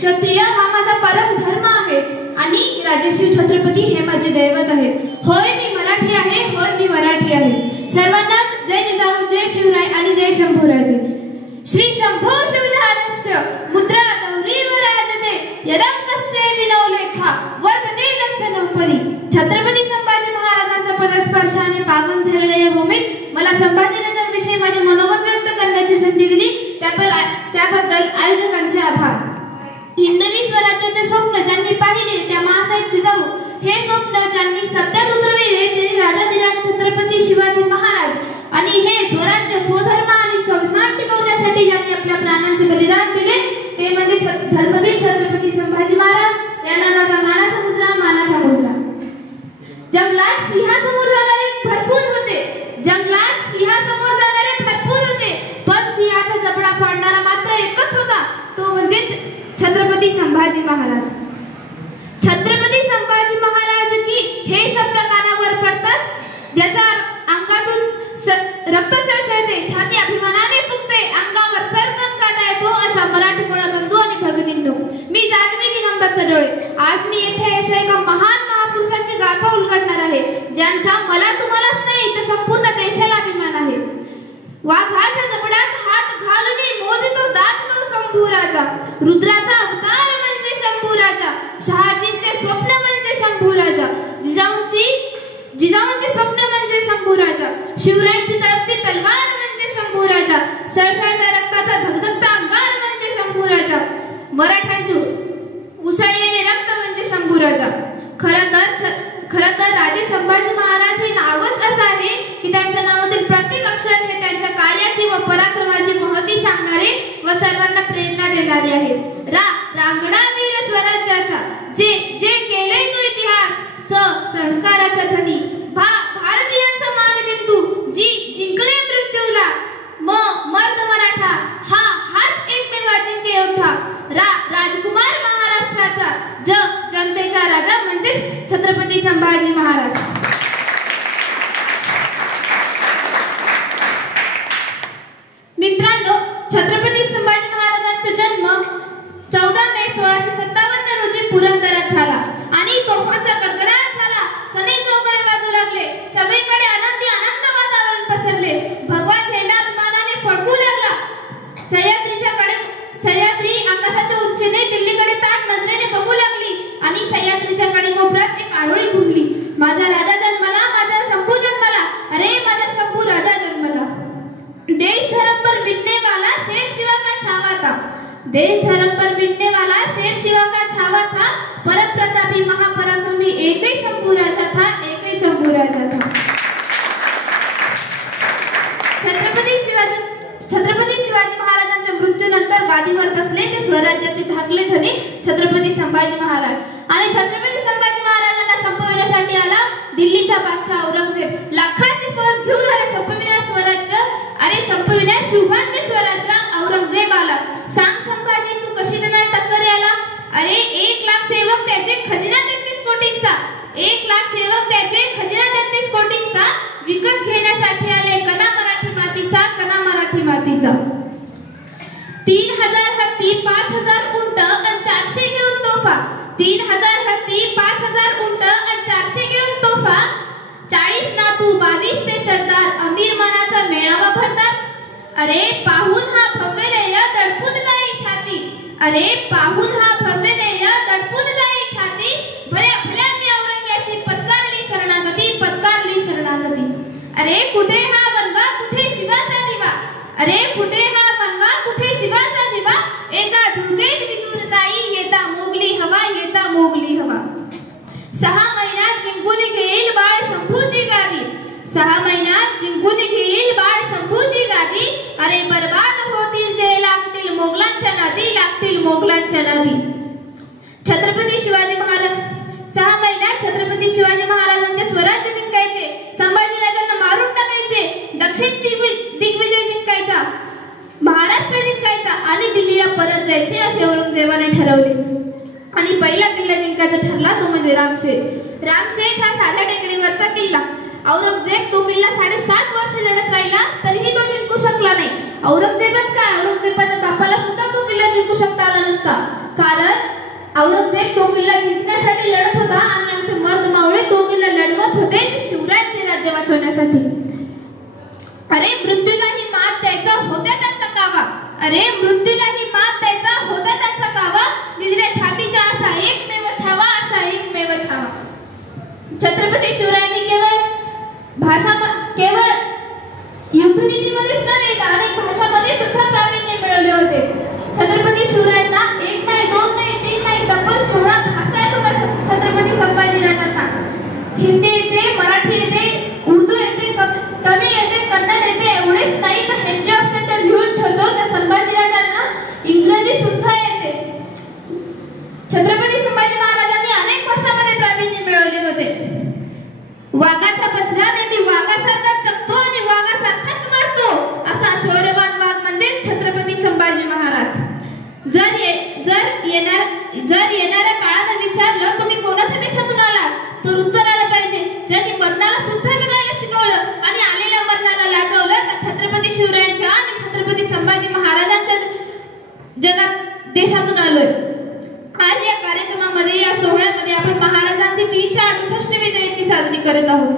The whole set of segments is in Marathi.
क्षत्रिय हा माझा परम धर्म आहे आणि राजश्री छत्रपती हे माझे दैवत आहे. होय मी मराठी आहे, होय मी मराठी आहे. सर्वांनाच जय जिजाऊ, जय शिवराय आणि जय शंभूराजे. श्री शंभो शिवजानस्य मुद्रा गौरीव राजते यदंकस्य विनोलेखा वर्तते दर्शनोपरी. छत्रपती संभाजी महाराजांच्या पदस्पर्शाने पावन झालेल्या या भूमीत मला संभाजीराजांविषयी माझे मनोगत व्यक्त करण्याची संधी दिली त्याबद्दल आयोजकांचे आभार. हिंदवी स्वराज्याचे स्वप्न ज्यांनी पाहिले त्या माँसाहेब जिजाऊ, हे स्वप्न ज्यांनी सत्यात उतरविले ते राजाधिराज छत्रपती शिवाजी महाराज आणि हे स्वराज्य स्वधर्म आणि स्वाभिमान टिकवण्यासाठी ज्यांनी आपल्या प्राणांचे बलिदान दिले ते म्हणजे धर्मवीर छत्रपती संभाजी महाराज. यांना माझा मानाचा मुजरा, मानाचा मुजरा. जंगलात सिंहासमोर जाणारे भरपूर होते, जंगलात सिंहासमोर जाणारे भरपूर होते, पण सिंहाचा जबडा फोडणारा मात्र एकच होता, तो म्हणजे छत्रपती संभाजी महाराज. छत्रपती संभाजी महाराज की हे शब्द कानावर पडतात, ज्याच्या अंगातून रक्त सळसळते, छाती अभिमानाने फुगते, अंगावर सरकन काटा येतो अशा मराठी मुळा बंधू आणि भगिनींनो, मी जान्हवी दिगंबर तडोळे आज मी येथे अशा एका महान महापुरुषाची गाथा उलगडणार आहे, ज्यांचा मला तुम्हालाच नाही तर संपूर्ण देशाला अभिमान आहे. वाघाच्या जबड्यात हात घालून मोजतो दात तो शंभूराजा. रुद्राचा अवतार म्हणजे शंभूराजा. शहाजींचे स्वप्न म्हणजे शंभूराजा. जिजाऊंचे स्वप्न म्हणजे शंभूराजा. शिवरायांची तळपती तलवार म्हणजे शंभूराजा. सळसळत्या रक्ताचा धगधगता अंगार म्हणजे शंभूराजा. मराठ्यांचे उसळलेले रक्त म्हणजे शंभूराजा. खरं तर राजे संभाजी महाराज हे नावच असं आहे की त्यांच्या नावातील प्रत्येक अक्षर हे त्यांच्या कार्याची व पराक्रमाची महती सांगणारे व सर्वांना प्रेरणा देणारे आहे. रांगडा वीर स्वराज्याचा जे जे केले तो इतिहास संस्काराचा धनी भारतीयांचा मानबिंदू जी जिंकले मृत्यूला मर्द मराठा हाच एकमेव अजिंक्य योद्धा राजकुमार महाराष्ट्राचा जनतेचा राजा म्हणजेच छत्रपती संभाजी महाराज. मित्रांनो, छत्रपती संभाजी महाराजांचा जन्म 14 मे 1657 रोजी पुरंदरात झाला आणि तोफांचा कडकडाट झाला. सनई चौकडे वाजू लागले, सगळीकडे आनंद वातावरण पसरले. भगवा झेंडा विमानाने फडकू लागला. सह्याद्री आकाशाच्या उंचीने दिल्लीकडे ताट नजरेने बघू लागली आणि सह्याद्रीच्या कडेकोपऱ्यात एक आरोळी घुमली. माझा राजा जन्मला, माझा शंभू जन्मला, अरे माझा शंभू राजा जन्मला. देश धर्म पर मिटने वाला शेर शिवा का छावा था. देश धर्म पर मिटने वाला शेर शिवा का छावा था. परम प्रतापी महापराक्रमी एक ही शंभू राजा था, एक ही शंभू राजा था. छत्रपती शिवाजी महाराजांच्या मृत्यूनंतर गादीवर बसले ते स्वराज्याचे धाकले धनी छत्रपती संभाजी महाराज. आणि छत्रपती संभाजी महाराजांना संपविण्यासाठी आला दिल्लीचा बादशाह औरंगजेब. लाखांची फौज घेऊन संपविण्यास स्वराज्य, अरे संपविण्यास शिवबांचे स्वराज्य औरंगजेब आला. सांग संभाजी, तू कशी देणार टक्कर याला. अरे 1 लाख सेवक त्याचे खजिना 33 कोटींचा. 1 लाख सेवक त्याचे खजिना 33 कोटींचा विकत घेण्यासाठी आले कणा मराठी मातीचा, कणा मराठी मातीचा. 3000 हत्ती, 5000 उंट आणि 400 घेऊन तोफा. 3000 हत्ती, 5000 उंट आणि 400 घेऊन तोफा. 40 नातू, 22 ते सरदार, अमीर मानाचा मेळावा भरतात. अरे पाहून हा भव्य ध्येय दडपून जाई छाती. अरे पाहून हा भव्य ध्येय दडपून जाई छाती. भल्यांनी औरंग्याशी पत्कारली शरणागती, पत्कारली शरणागती. अरे कुठे हा वनवा, कुठे शिवाचा दिवा. अरे कुठे हा वनवा, कुठे शिवाचा दिवा. एका झुळकेत विजून जाई येता मोगली हवा, येता मोगली हवा. 6 महिन्यात जिंकून घेईल बाळ शंभूची गादी. 6 महिन्यात जिंकून घेईल बाळ शंभूची गादी. अरे बरबाद होतील जे लागतील मोगलांच्या नादी, लागतील मोगलांच्या नादी. छत्रपती शिवाजी महाराज 6 महिन्यात छत्रपती शिवाजी महाराजांचे स्वराज्य जिंकायचे, संभाजीराजांना मारून टाकायचे, दक्षिण दिग्विजय जिंकायचा, महाराष्ट्र जिंकायचा आणि दिल्लीला परत जायचे असे औरंगजेबाने ठरवले. आणि पहिला किल्ला जिंकायचा ठरला तो म्हणजे रामशेज. रामशेज हा साध्या टेकडीवरचा किल्ला. औरंगजेब तो किल्ला 7.5 वर्ष लढत राहिला तरीही तो जिंकू शकला नाही. औरंगजेबच काय, औरंगजेबाच्या बापाला सुद्धा तो किल्ला जिंकू शकता आला नसता, कारण औरंगजेब तो किल्ला जिंकण्यासाठी लढत होता आणि आमचे मर्दमावळे तो किल्ला लढवत होते शिवरायांचे राज्य वाचवण्यासाठी. अरे मृत्यूलाही मात द्यायचा होता त्याचा कावा, अरे मृत्यूलाही मात द्यायचा होता त्याचा कावा, निजऱ्या छातीच्या असा एकमेव छावा, असा एकमेव छावा. छत्रपती शिवरायांनी केवळ युद्धनीतीमध्येच नव्हे तर अनेक भाषांमध्ये सुद्धा प्रावीण्य मिळवले होते. छत्रपती शिवरायांना एक नाही, दोन नाही, तीन नाही, तब्बल 16 भाषा येत होत्या छत्रपती संभाजीराजांना. हिंदी येते, मराठी येते, उर्दू येते, तमिळ येते, कन्नड येते. एवढेच नाही तर हेनरी ऑफ सेंटर लिहून ठेवतो त्या संभाजीराजांना इंग्रजी सुद्धा येते. छत्रपती संभाजी महाराजांनी अनेक भाषांमध्ये प्रावीण्य मिळवले होते. वाघाचा बछडा नेहमी वाघासारखा चकतो आणि वाघासारखाच मारतो, असा शौर्यवान वाघ म्हणजे छत्रपती संभाजी महाराज. जर येणाऱ्या काळानं विचारलं तुम्ही कोणाच्या देशातून आला, तर उत्तर आलं पाहिजे ज्यांनी मरणाला सुद्धा जगायला शिकवलं आणि आलेल्या मरणाला लाजवलं, तर छत्रपती शिवरायांच्या आणि छत्रपती संभाजी महाराजांच्या देशातून आलोय. आज या कार्यक्रमामध्ये, या सोहळ्यामध्ये आपण महाराजांची 368वी जयंती साजरी करत आहोत.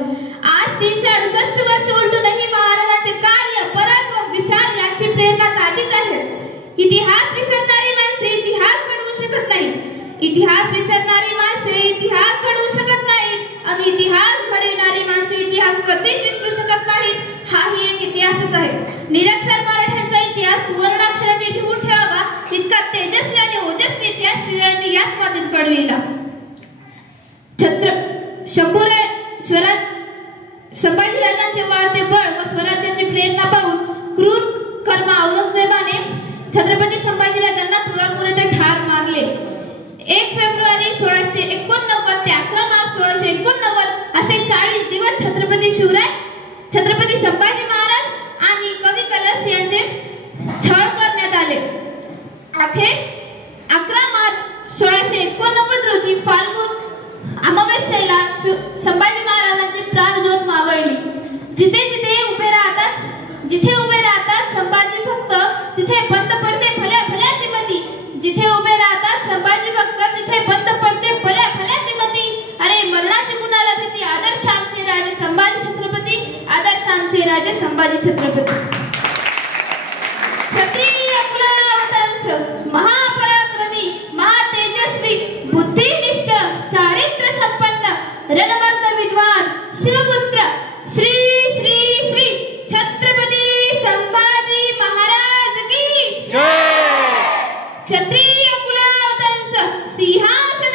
आज 368 वर्ष उलटूनही महाराजांचे कार्य, पराक्रम, विचार यांची प्रेरणा ताजीच आहे. इतिहास विसरणारी माणसे इतिहास घडवू शकत नाहीत, इतिहास विसरणारी माणसे इतिहास घडवू शकत नाहीत आणि इतिहास घडविणारी माणसे इतिहास कधीच विसरू शकत नाहीत. हाही एक इतिहासच आहे. निरक्षर मराठ्यांचा इतिहास सुवर्णाक्षरांनी लिहून ठेवावा इतका तेजस्वी आणि ओजस्वी इतिहास शिवरायांनी याच मातीत घडविला. संभाजीराजांचे वाढते बळ व स्वराज्याची प्रेरणा पाहून क्रूर कर्म औरंगजेबाने छत्रपती संभाजीराजांना तुळजापूर येथे ठार मारले. 1 फेब्रुवारी 1689 ते 11 मार्च 1689 असे 40 दिवस छत्रपती शिवराय, छत्रपती संभाजी महाराज आणि कवी कलश यांचे छळ करण्यात आले. अखेर 11 मार्च 1689 रोजी फाल्गुन अमावस्येला संभाजी महाराजांची प्राणज्योत मावळली. जिथे उभे राहतात संभाजी भक्त, तिथे बंद पडते भल्या भल्याची मती. जिथे उभे राहतात संभाजी भक्त, तिथे बंद पडते भल्या भल्याची मती. अरे मरणाची कुणाला भीती, आदर्श आमचे राजे संभाजी छत्रपती, आदर्श आमचे राजे संभाजी छत्रपती. क्षत्रिय कुलवंश, महापराक्रमी, महातेजस्वी, बुद्धिनिष्ठ, चारित्र्य संपन्न, रणमर्द विद्वान, शिवपुत्र श्री श्री श्री छत्रपती संभाजी महाराज की जय. क्षत्रिय कुलवंश सिंहासन